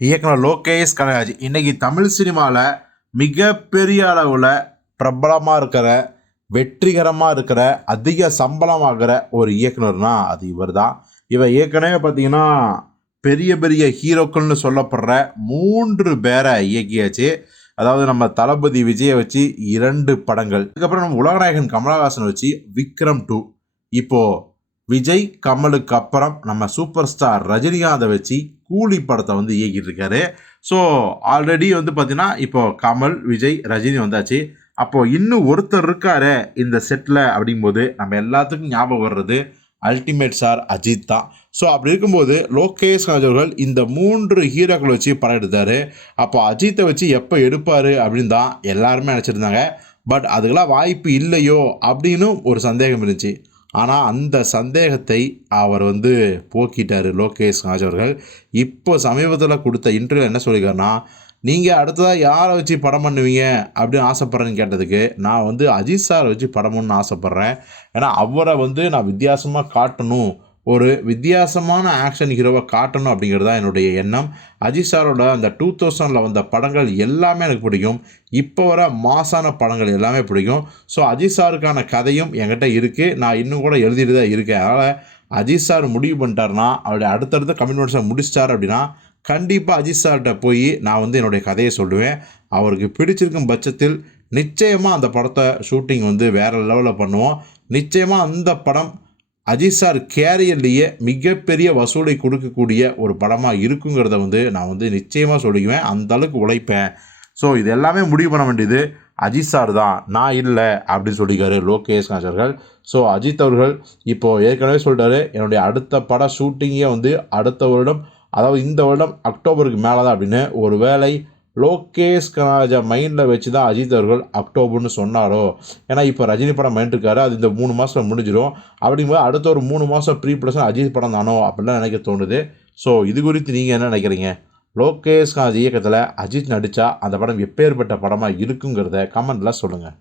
இயக்குனர் லோகேஷ் கனகராஜ் இன்னைக்கு தமிழ் சினிமாவில் மிகப்பெரிய அளவில் பிரபலமாக இருக்கிற வெற்றிகரமாக இருக்கிற அதிக சம்பளமாகிற ஒரு இயக்குனர்னா அது இவர் தான். இவர் ஏற்கனவே பார்த்தீங்கன்னா பெரிய பெரிய ஹீரோக்கள்னு சொல்லப்படுற 3 பேரை இயக்கியாச்சு. அதாவது நம்ம தளபதி விஜயை வச்சு 2 படங்கள், அதுக்கப்புறம் நம்ம உலகநாயகன் கமலஹாசனை வச்சு விக்ரம் 2, இப்போது விஜய் கமலுக்கு அப்புறம் நம்ம சூப்பர் ஸ்டார் ரஜினிகாந்தை வச்சு கூலி படத்தை வந்து இயக்கிட்டு இருக்காரு. ஸோ ஆல்ரெடி வந்து பார்த்தீங்கன்னா இப்போ கமல், விஜய், ரஜினி வந்தாச்சு. அப்போது இன்னும் ஒருத்தர் இருக்காரு இந்த செட்டில் அப்படிங்கும்போது நம்ம எல்லாத்துக்கும் ஞாபகம் வர்றது அல்டிமேட் ஸ்டார் அஜித் தான். ஸோ அப்படி இருக்கும்போது லோகேஷ் அவர்கள் இந்த 3 ஹீரோக்களை வச்சு படம் எடுத்தார். அப்போ அஜித்தை வச்சு எப்போ எடுப்பார் அப்படின்னு தான் எல்லாருமே நினச்சிருந்தாங்க. பட் அதுக்கெல்லாம் வாய்ப்பு இல்லையோ அப்படின்னு ஒரு சந்தேகம் இருந்துச்சு. ஆனால் அந்த சந்தேகத்தை அவர் வந்து போக்கிட்டார் லோகேஷ் ராஜ் அவர்கள். இப்போ சமீபத்தில் கொடுத்த இன்டர்வியூ என்ன சொல்லியிருக்காருன்னா, நீங்கள் அடுத்ததாக யாரை வச்சு படம் பண்ணுவீங்க அப்படின்னு ஆசைப்பட்றேன்னு கேட்டதுக்கு, நான் வந்து அஜித் சாரை வச்சு படம் பண்ணணும்னு ஆசைப்பட்றேன். ஏன்னா அவரை வந்து நான் வித்தியாசமாக காட்டணும், ஒரு வித்தியாசமான ஆக்ஷன் ஹீரோவை காட்டணும் அப்படிங்கிறது தான் என்னுடைய எண்ணம். அஜித் சாரோட அந்த 2000 வந்த படங்கள் எல்லாமே எனக்கு பிடிக்கும். இப்போ வர மாசான படங்கள் எல்லாமே பிடிக்கும். ஸோ அஜித் சாருக்கான கதையும் என்கிட்ட இருக்குது. நான் இன்னும் கூட எழுதிட்டு தான் இருக்கேன். அதனால் அஜித் சார் முடிவு பண்ணிட்டாருன்னா, அவருடைய அடுத்தடுத்த கமிட்மெண்ட்ஸை முடிச்சிட்டார் அப்படின்னா கண்டிப்பாக அஜித் சார்கிட்ட போய் நான் வந்து என்னுடைய கதையை சொல்லுவேன். அவருக்கு பிடிச்சிருக்கும் பட்சத்தில் நிச்சயமாக அந்த படத்தை ஷூட்டிங் வந்து வேறு லெவலில் பண்ணுவோம். நிச்சயமாக அந்த படம் அஜித் சார் கேரியர்லேயே மிகப்பெரிய வசூலை கொடுக்கக்கூடிய ஒரு படமாக இருக்குங்கிறத வந்து நான் வந்து நிச்சயமாக சொல்லிக்குவேன். அந்த அளவுக்கு உழைப்பேன். ஸோ இது எல்லாமே முடிவு பண்ண வேண்டியது அஜித் சார் தான், நான் இல்லை அப்படின்னு சொல்லியிருக்காரு லோகேஷ் அவர்கள். ஸோ அஜித் அவர்கள் இப்போது ஏற்கனவே சொல்லிட்டாரு, என்னுடைய அடுத்த பட ஷூட்டிங்கே வந்து அடுத்த வருடம், அதாவது இந்த வருடம் அக்டோபருக்கு மேலே தான் அப்படின்னு. ஒரு வேளை லோகேஷ் கனகராஜை மைண்டில் வச்சு தான் அஜித் அவர்கள் அக்டோபர்னு சொன்னாரோ. ஏன்னா இப்போ ரஜினி படம் மைண்ட் இருக்காரு, அது இந்த 3 மாதம் முடிஞ்சிடும். அப்படிங்கும்போது அடுத்த ஒரு 3 மாதம் ப்ரீ ப்ரொடக்ஷன் அஜித் படம் தானோ அப்படிலாம் நினைக்க தோணுது. ஸோ இது குறித்து நீங்கள் என்ன நினைக்கிறீங்க? லோகேஷ் கனகராஜ் இயக்கத்தில் அஜித் நடித்தா அந்த படம் எப்பேற்பட்ட படமாக இருக்குங்கிறத கமெண்ட்டில் சொல்லுங்கள்.